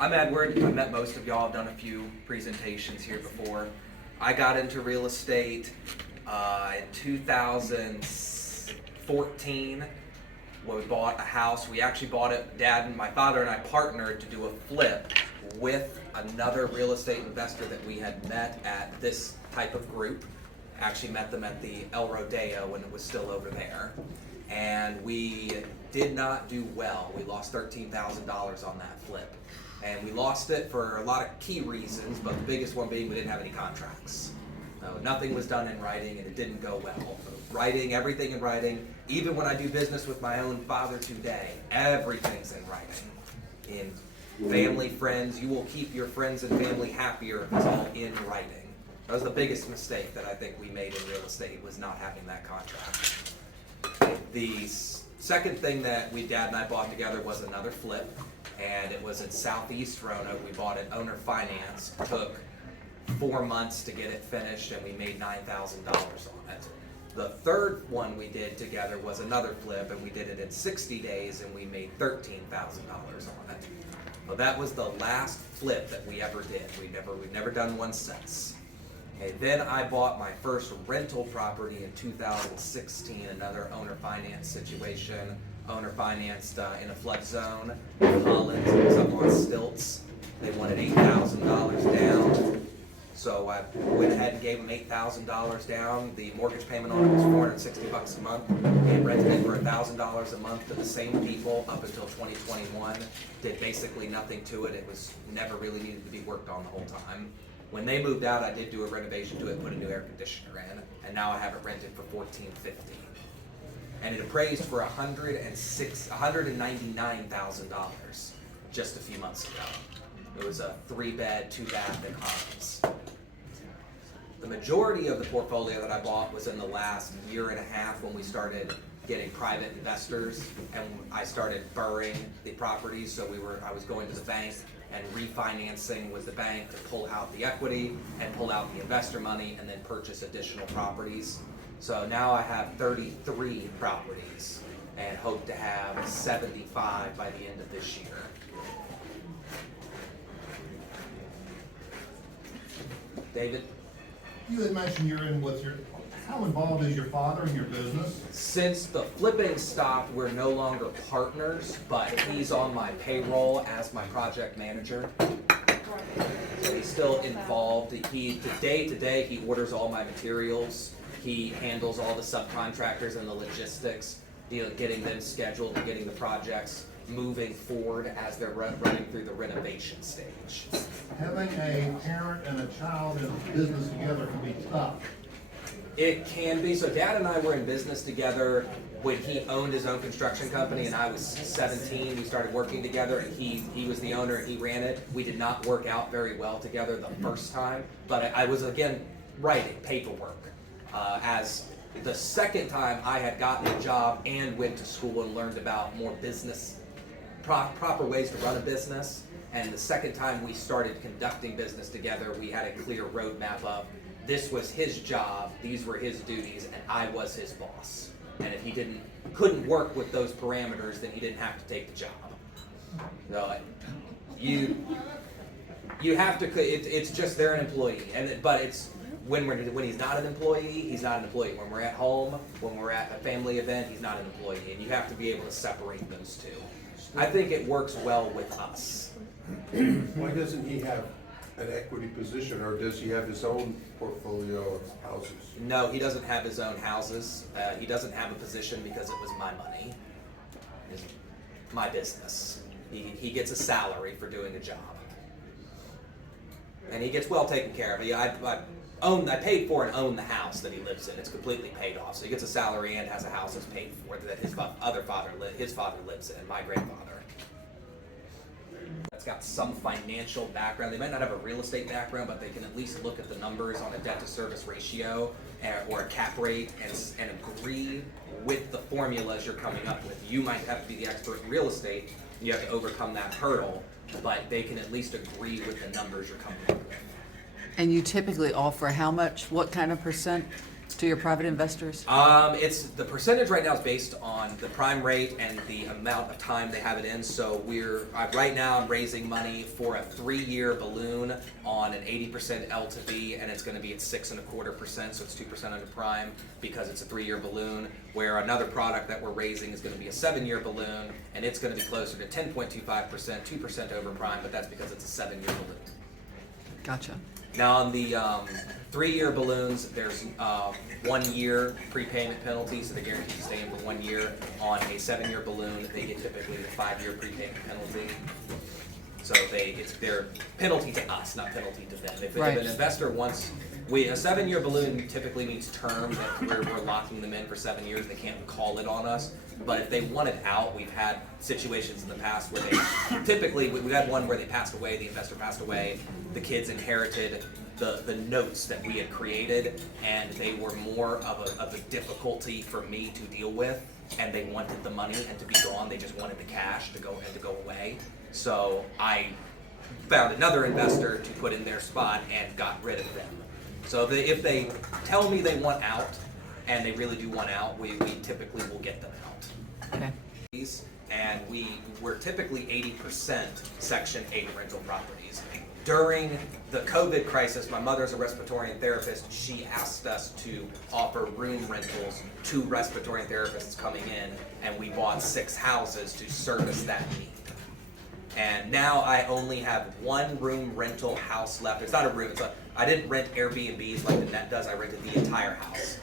I'm Edward. I've met most of y'all. I've done a few presentations here before. I got into real estate in 2014 when we bought a house. We actually bought it, Dad and my father and I partnered to do a flip with another real estate investor that we had met at this type of group. Actually met them at the El Rodeo when it was still over there. And we did not do well. We lost $13,000 on that flip. And we lost it for a lot of key reasons, but the biggest one being we didn't have any contracts. Nothing was done in writing and it didn't go well. Writing, everything in writing. Even when I do business with my own father today, everything's in writing. In family, friends, you will keep your friends and family happier if it's all in writing. That was the biggest mistake that I think we made in real estate, was not having that contract. The second thing that Dad and I bought together was another flip, and it was in Southeast Roanoke. We bought it owner finance. Took 4 months to get it finished, and we made $9,000 on it. The third one we did together was another flip, and we did it in 60 days, and we made $13,000 on it. Well, that was the last flip that we ever did. We've never done one since. Okay, then I bought my first rental property in 2016, another owner finance situation. Owner financed in a flood zone in Holland. It was up on stilts. They wanted $8,000 down. So I went ahead and gave them $8,000 down. The mortgage payment on it was $460 a month. And rented it for $1,000 a month to the same people up until 2021. Did basically nothing to it. It was never really needed to be worked on the whole time. When they moved out, I did do a renovation to it, put a new air conditioner in, and now I have it rented for $1,450. And it appraised for $199,000 just a few months ago. It was a 3-bed, 2-bath in Hines. The majority of the portfolio that I bought was in the last year and a half when we started getting private investors, and I started burring the properties. So I was going to the bank and refinancing with the bank to pull out the equity and pull out the investor money and then purchase additional properties. So now I have 33 properties and hope to have 75 by the end of this year. David? You had mentioned you're in with how involved is your father in your business? Since the flipping stopped, we're no longer partners, but he's on my payroll as my project manager. So he's still involved. Day to day, he orders all my materials. He handles all the subcontractors and the logistics, getting them scheduled and getting the projects moving forward as they're running through the renovation stage. Having a parent and a child in business together can be tough. It can be. So Dad and I were in business together when he owned his own construction company and I was 17. We started working together and he was the owner and he ran it. We did not work out very well together the first time, but I was again writing paperwork. As the second time I had gotten a job and went to school and learned about more business, proper ways to run a business. And the second time we started conducting business together, we had a clear roadmap of this was his job, these were his duties, and I was his boss. And if he couldn't work with those parameters, then he didn't have to take the job. So you have to. It's just they're an employee, but it's when he's not an employee, he's not an employee. When we're at home, when we're at a family event, he's not an employee, and you have to be able to separate those two. I think it works well with us. Why doesn't he have an equity position, or does he have his own portfolio of houses? No, he doesn't have his own houses. He doesn't have a position because it was my money. It's my business. He gets a salary for doing a job. And he gets well taken care of. I paid for and own the house that he lives in. It's completely paid off. So he gets a salary and has a house that's paid for that his father lives in, my grandfather. That's got some financial background. They might not have a real estate background, but they can at least look at the numbers on a debt to service ratio or a cap rate and agree with the formulas you're coming up with. You might have to be the expert in real estate and you have to overcome that hurdle, but they can at least agree with the numbers you're coming up with. And you typically offer how much, what kind of percent? to your private investors? It's the percentage right now is based on the prime rate and the amount of time they have it in. So right now I'm raising money for a 3-year balloon on an 80% LTV, and it's going to be at 6.25%, so it's 2% under prime because it's a 3-year balloon. Where another product that we're raising is going to be a 7-year balloon, and it's going to be closer to 10.25%, 2% over prime, but that's because it's a 7-year balloon. Gotcha. Now on the 3-year balloons, there's 1 year prepayment penalty, so they're guaranteed to stay in for 1 year. On a 7-year balloon, they get typically the 5-year prepayment penalty. So it's their penalty to us, not penalty to them. If Right. an investor wants, a 7-year balloon typically means term, that we're locking them in for 7 years. They can't call it on us. But if they want it out, we've had situations in the past where we had one where they passed away, the investor passed away, the kids inherited the notes that we had created, and they were more of a difficulty for me to deal with, and they wanted the money and to be gone. They just wanted the cash to go away. So I found another investor to put in their spot and got rid of them. So if they tell me they want out, and they really do want out, we typically will get them out. Okay. And we're typically 80% Section 8 rental properties. During the COVID crisis, my mother's a respiratory therapist. She asked us to offer room rentals to respiratory therapists coming in, and we bought 6 houses to service that need. And now I only have 1 room rental house left. It's not a room, I didn't rent Airbnbs like the net does, I rented the entire house.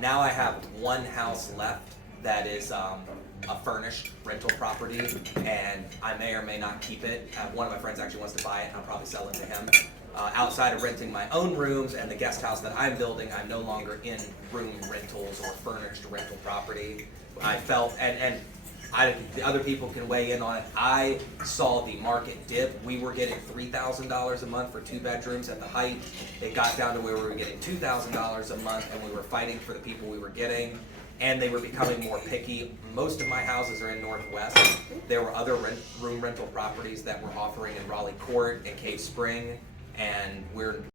Now I have 1 house left that is a furnished rental property, and I may or may not keep it. One of my friends actually wants to buy it, and I'll probably sell it to him. Outside of renting my own rooms and the guest house that I'm building, I'm no longer in room rentals or furnished rental property. I felt, and the other people can weigh in on it. I saw the market dip. We were getting $3,000 a month for 2 bedrooms at the height. It got down to where we were getting $2,000 a month, and we were fighting for the people we were getting, and they were becoming more picky. Most of my houses are in Northwest. There were other room rental properties that were offering in Raleigh Court and Cave Spring, and we're